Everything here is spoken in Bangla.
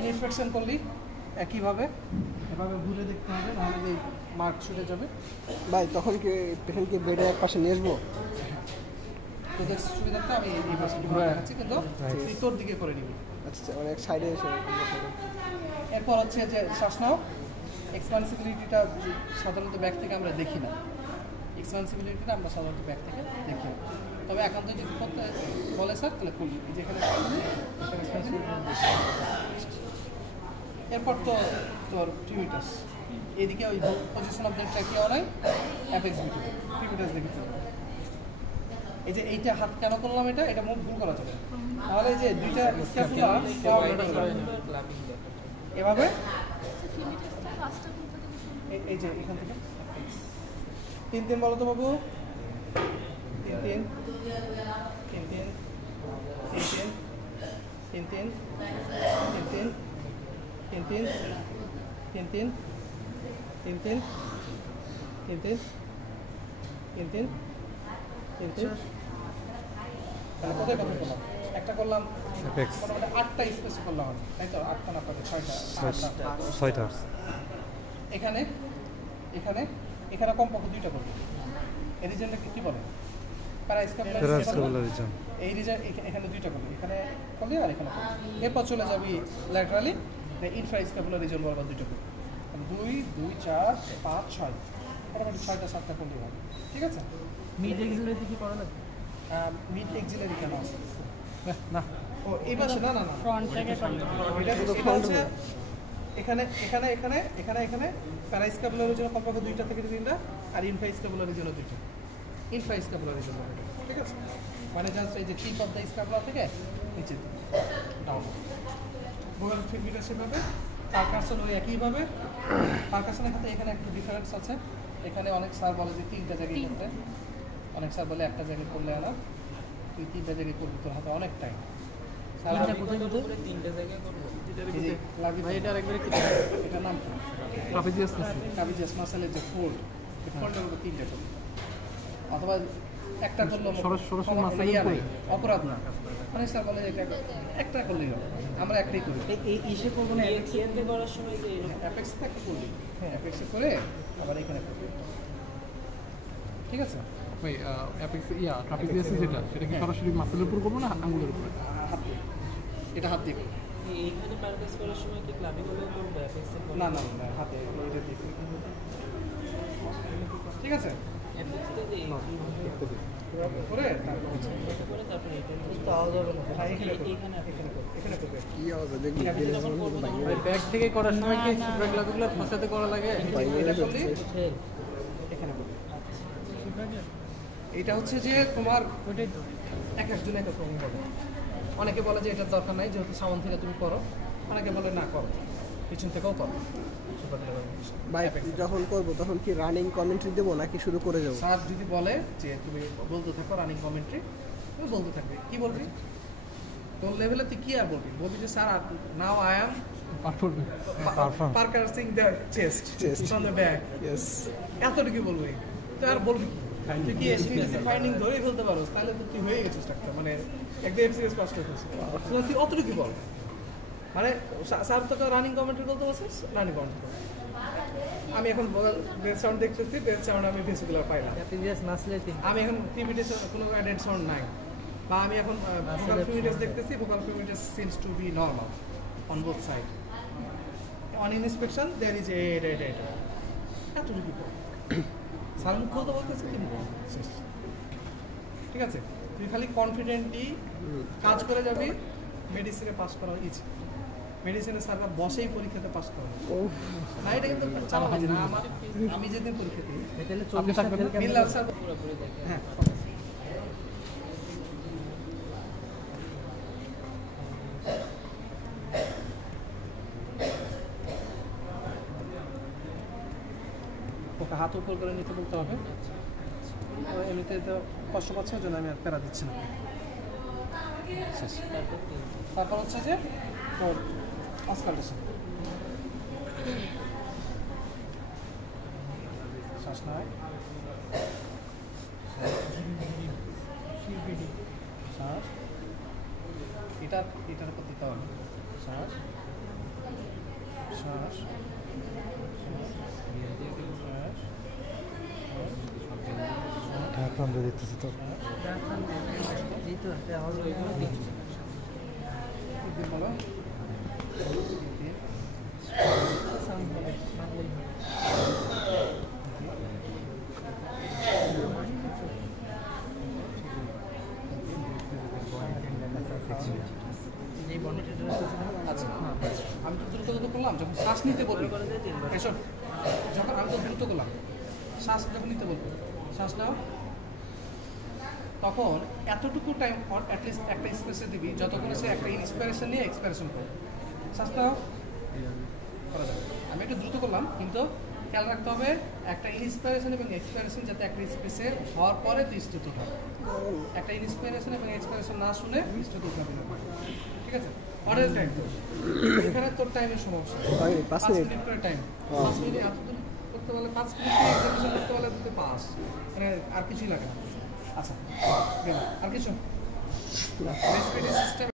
ইনস্পেকশন করলি একইভাবে এভাবে ঘুরে দেখতে হবে, নাহলে এই মার্ক ছুটে যাবে। ভাই তখন কি পেশেন্টকে বেডের এক পাশে নিয়ে আসবো? তোদের সুবিধাটা আমি এই পাশে ঘুরে দেখাচ্ছি, কিন্তু তুই তোর দিকে করে নিবি। আচ্ছা, মানে এক সাইডে এসে। এরপর হচ্ছে যে শ্বাস নাও। এক্সপান্সিবিলিটিটা সাধারণত ব্যাক থেকে আমরা দেখি না, এক্সপান্সিবিলিটিটা আমরা সাধারণত ব্যাক থেকে দেখি না। তবে একান্ত যদি করতে বলে স্যার তাহলে করলি, যেখানে এরপর তো তোর টিউটাস এদিকে ওই পজিশন অফ দ্য ট্র্যাকিয়া নাই, অ্যাপেক্স ভিটু টিউটাস দেখতে। এই যে এইটা হাত কেন করলাম, এটা মুখ ভুল করা যাবে, তাহলে এই যে দুইটা স্ক্যাপুলা এভাবে এই যে এখান থেকে 3-3 বলো তো বাবু, 3-3 3-3 3-3 3-3 3-3 3-3 3-3 3-3 3-3 3-3 3-3। তাহলে কোথায় কথা বললাম? একটা করলাম মোটামুটি 8টা স্পেস করলাম, তাই তো? 8টা না, 6টা। এখানে এখানে এখানে কমপক্ষে 2টা করবো। এই রিজনটা কি বলে? প্যারাস্ক্যাপুলার রিজন। এই রিজন এখানে 2টা করবো, এখানে করলি আর এখানে করবি। এরপর চলে যাবি ল্যাটারালি, ইনফ্রাস্ক্যাপুলার রিজন বরাবর 2টা করবি। 2, 2, 4, 5, 6 মোটামুটি 6টা 7টা করলেই হবে, ঠিক আছে? মিড এক্সিলারি কি করা লাগে? মিড এক্সিলারি কেন আছে না? ও এই পাশে না না না, ফ্রন্ট থেকে এটা হচ্ছে এখানে এখানে এখানে এখানে এখানে প্যারাস্ক্যাপুলারের জন্য কমপক্ষে 2টা থেকে 3টা, আর ইনফ্রাস্ক্যাপুলারের জন্য 2টা। ইনফ্রাস্ক্যাপুলারের জন্য, ঠিক আছে? মানে জাস্ট এই যে টিপ অফ দ্য স্ক্যাপুলা থেকে নিচে ডাউন। ভোগাল ফিটবিটা সেভাবে, পারকাসন ওই একইভাবে। পারকাসনের ক্ষেত্রে এখানে একটু ডিফারেন্স আছে। এখানে অনেক স্যার বলে যে 3টা জায়গায় করতে, অনেক স্যার বলে একটা জায়গায় করলে না, তুই 3টা জায়গায় করবি, তোর হাতে অনেক টাইম। এটার নাম ট্রাপিজিয়াস মাসেলের যে ফোল্ড, এই ফোল্ডের মধ্যে 3টা করবি, অথবা একটা করলে অপরাধ না। অনেক স্যার বলে এটা একটা করলেই হবে, আমরা একটাই করি। এই ইসে করবো না, এক্সিএনকে করার সময় যে অ্যাপেক্সে একটা করবি, হ্যাঁ অ্যাপেক্সে করে আবার এখানে করবি, ঠিক আছে? ভাই অ্যাপেক্স ট্রাপিজিয়াস যেটা, সেটা কি সরাসরি মাসেলের উপর করবো না আঙুলের উপরে? হাত দিয়ে, এটা হাত দিয়ে করবি। এইখানে প্যারালাইজ করার সময় কি ক্লাবিং হলে করবো অ্যাপেক্সে? না না না, হাতে এটা দিয়ে ঠিক আছে? অ্যাপেক্সে যে করে তারপর ব্যাগ থেকে করার সময় কি ব্যাগগুলো ফসাতে করা লাগে? এটা হচ্ছে যে তোমার এক একজন এক এক রকম বলে। অনেকে বলে যে এটার দরকার নাই, যেহেতু সামন থেকে তুমি করো। অনেকে বলে না করো, পিছন থেকেও করো। ভাই যখন করবো তখন কি রানিং কমেন্ট্রি দেবো নাকি শুধু করে যাবো? স্যার যদি বলে যে তুমি বলতে থাকো রানিং কমেন্ট্রি, তুমি বলতে থাকবে। কি বলবি? তোর লেভেলে তুই কি আর বলবি? বলবি যে sir now I am percussing the chest from the back. Yes, এতটুকু বলবি। তুই আর বলবি তুই কি এসপিসি ফাইন্ডিং ধরেই ফেলতে পারোস, তাহলে তো তুই হয়ে গেছিস ডাক্তার, মানে একদম এফসিএস পাস করছিস। তুই অতটুকু বল, মানে স্যার তোকে রানিং কমেন্ট্রি বলতে পারছিস, রানিং কমেন্ট্রি। আমি এখন বেস সাউন্ড দেখতেছি, বেস সাউন্ড আমি ভেসিকুলার পাই না। আমি এখন ফিমিটেশন কোনো অ্যাডেড সাউন্ড নাই, বা আমি এখন ভোকাল ফিমিটেস দেখতেছি, vocal fremitus seems to be normal on both side. On inspection there is এটা এতটুকু স্যার মুখ খুলতে বলতেছি, কি মুখ, ঠিক আছে? তুই খালি কনফিডেন্টলি কাজ করে যাবি, মেডিসিনে পাস করা ইজি। মেডিসিনে স্যাররা বসেই পরীক্ষাতে পাস করে না, এটা কিন্তু চালা হয় না। আমি যেদিন পরীক্ষা দিই বিল্লাল স্যার, হ্যাঁ ওকে হাত উপর করে নিতে বলতে হবে। এমনিতে তো কষ্ট পাচ্ছে, ওই জন্য আমি আর প্যারা দিচ্ছি না। তারপর হচ্ছে যে তোর অস্কালটেশন, শ্বাস নয়, শ্বাস, এটার উপর দিতে হবে। শ্বাস শ্বাস ঢাকন দিয়ে দিতেছে তো এই তো একটা আওয়াজ ওইগুলো দিচ্ছি বলো সাউন্ড হবে মানলেই হয় এই বনেটের আচ্ছা আমি তো দ্রুত করলাম যখন শ্বাস নিতে বলবো করে দেয় 3 বার এসব যখন আমি তো দ্রুত করলাম শ্বাস যখন নিতে বলবো শ্বাস নাও তখন এতটুকু টাইম অ্যাটলিস্ট একটা স্পেসে দিবি যতক্ষণ সে একটা ইন্সপিরেশন নিয়ে এক্সপিরেশন করবে শ্বাস নাও করা যাবে আমি একটু দ্রুত করলাম কিন্তু খেয়াল রাখতে হবে একটা ইন্সপিরেশন এবং এক্সপিরেশন যাতে একটা স্পেসে হওয়ার পরে তুই স্তুত হয় একটা ইন্সপিরেশন এবং এক্সপিরেশন না শুনে স্তুত হবে না ঠিক আছে অর্ডার টাইম এখানে তোর টাইমের সমস্যা 5 5 মিনিট মিনিট করে টাইম 5 মিনিট এতদিন করতে পারলে 5 মিনিটে এক্সিকিউশন করতে পারলে তুই পাস মানে আর কিছুই লাগে না আচ্ছা আর কিছু রেসপিরেটরি সিস্টেম